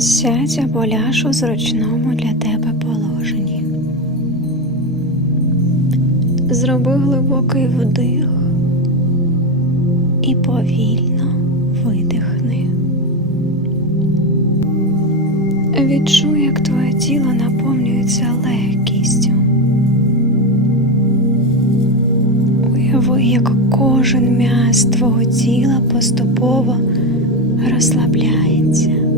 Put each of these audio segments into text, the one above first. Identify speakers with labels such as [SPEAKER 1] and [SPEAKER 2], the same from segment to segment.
[SPEAKER 1] Сядь або ляж у зручному для тебе положенні. Зроби глибокий вдих і повільно видихни. Відчуй, як твоє тіло наповнюється легкістю. Уяви, як кожен м'яз твого тіла поступово розслабляється.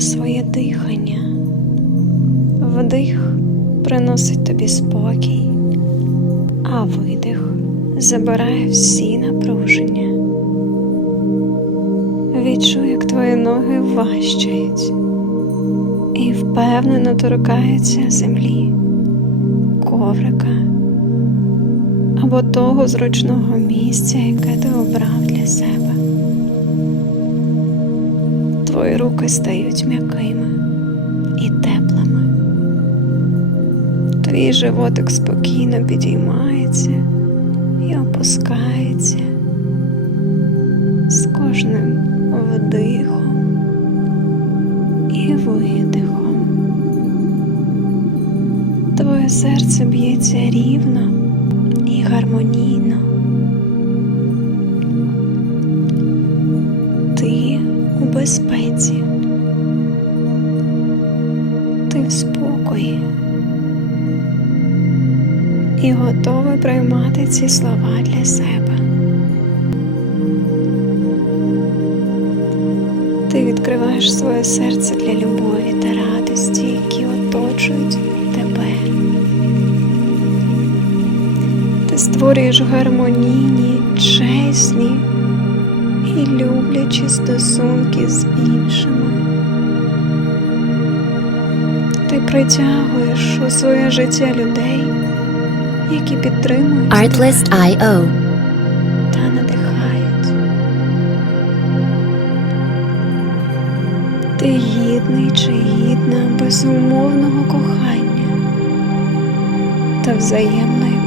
[SPEAKER 1] Своє дихання. Вдих приносить тобі спокій, а видих забирає всі напруження. Відчуй, як твої ноги важчають і впевнено торкаються землі, коврика або того зручного місця, яке ти обрав для себе. Твої руки стають м'якими і теплими. Твій животик спокійно підіймається і опускається з кожним вдихом і видихом. Твоє серце б'ється рівно і гармонійно. Ти безпеці. Ти в спокої і готовий приймати ці слова для себе. Ти відкриваєш своє серце для любові та радості, які оточують тебе. Ти створюєш гармонійні, чесні і люблячі стосунки з іншими. Ти притягуєш у своє життя людей, які підтримують
[SPEAKER 2] Artlist.io.
[SPEAKER 1] та надихають. Ти гідний чи гідна безумовного кохання та взаємної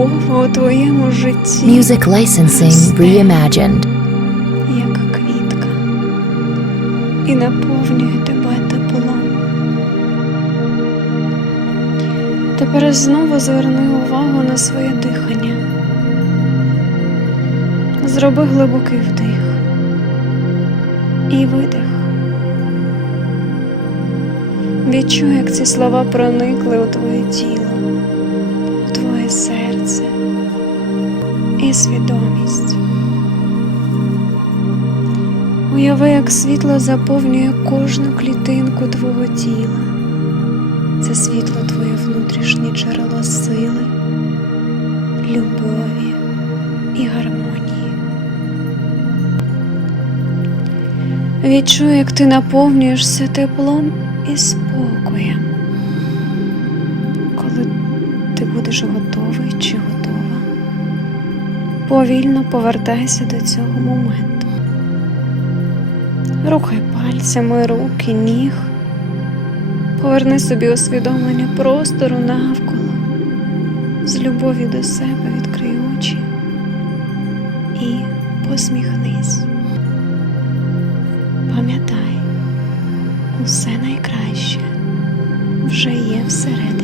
[SPEAKER 1] Любов у твоєму житті
[SPEAKER 2] Music licensing reimagined.
[SPEAKER 1] як квітка і наповнює тебе теплом. Тепер знову зверни увагу на своє дихання. Зроби глибокий вдих і видих. Відчуй, як ці слова проникли у твоє тіло, у твоє серце і свідомість. Уяви, як світло заповнює кожну клітинку твого тіла. Це світло твоє внутрішнє джерело сили, любові і гармонії. Відчуй, як ти наповнюєшся теплом і спокоєм. Будеш готовий чи готова, повільно повертайся до цього моменту. Рухай пальцями руки, ніг. Поверни собі усвідомлення простору навколо. З любові до себе відкрий очі і посміхнись. Пам'ятай, усе найкраще вже є всередині.